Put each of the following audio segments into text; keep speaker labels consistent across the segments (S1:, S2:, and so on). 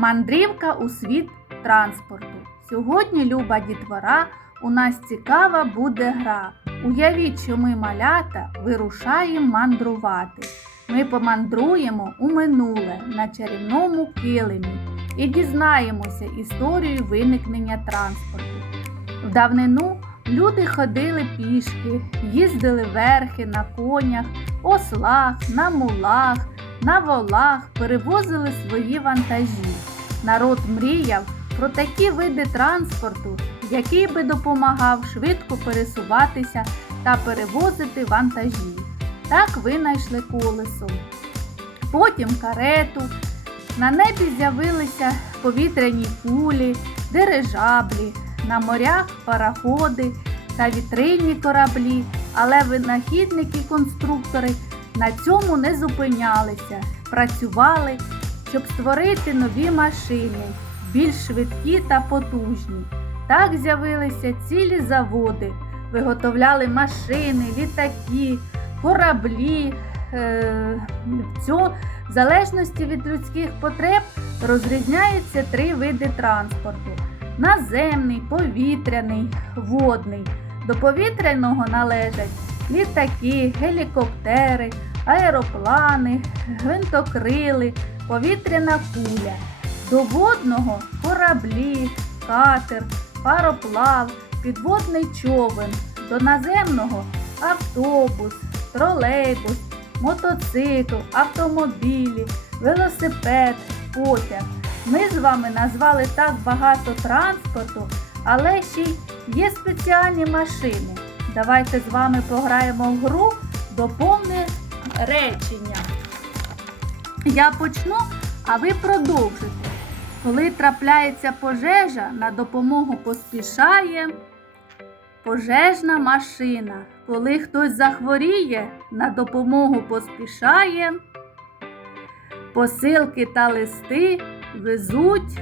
S1: Мандрівка у світ транспорту. Сьогодні, люба дітвора, у нас цікава буде гра. Уявіть, що ми малята вирушаємо мандрувати. Ми помандруємо у минуле на чарівному килимі і дізнаємося історію виникнення транспорту. В давнину люди ходили пішки, їздили верхи на конях, ослах, на мулах, на волах, перевозили свої вантажі. Народ мріяв про такі види транспорту, який би допомагав швидко пересуватися та перевозити вантажі. Так винайшли колесо. Потім карету. На небі з'явилися повітряні кулі, дирижаблі, на морях пароходи та вітрильні кораблі, але винахідники-конструктори на цьому не зупинялися, працювали, щоб створити нові машини, більш швидкі та потужні. Так з'явилися цілі заводи, виготовляли машини, літаки, кораблі. Е, в залежності від людських потреб розрізняються три види транспорту: наземний, повітряний, водний. До повітряного належать літаки, гелікоптери, аероплани, гвинтокрили, повітряна куля. До водного кораблі, катер, пароплав, підводний човен. До наземного автобус, тролейбус, мотоцикл, автомобілі, велосипед, потяг. Ми з вами назвали так багато транспорту, але ще й є спеціальні машини. Давайте з вами пограємо в гру доповни речення. Я почну, а ви продовжите. Коли трапляється пожежа, на допомогу поспішає пожежна машина. Коли хтось захворіє, на допомогу поспішає. Посилки та листи везуть.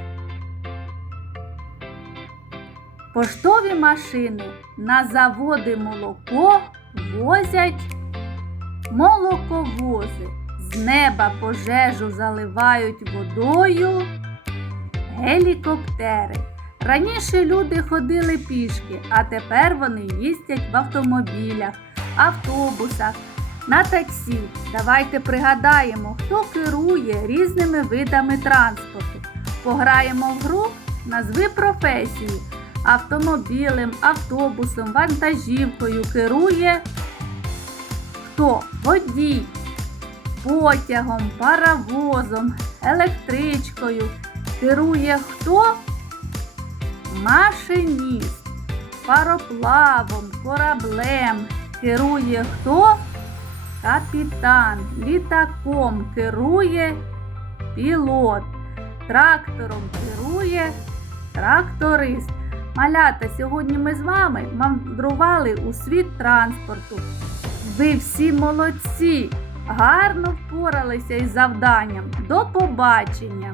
S1: Поштові машини на заводи молоко возять молоковози. З неба пожежу заливають водою гелікоптери. Раніше люди ходили пішки, а тепер вони їздять в автомобілях, автобусах, на таксі. Давайте пригадаємо, хто керує різними видами транспорту. Пограємо в гру назви професії. Автомобілем, автобусом, вантажівкою керує хто? Водій, потягом, паровозом, електричкою. Керує хто? Машиніст, пароплавом, кораблем. Керує хто? Капітан. Літаком керує пілот. Трактором керує тракторист. Малята, сьогодні ми з вами мандрували у світ транспорту. Ви всі молодці! Гарно впоралися із завданням. До побачення!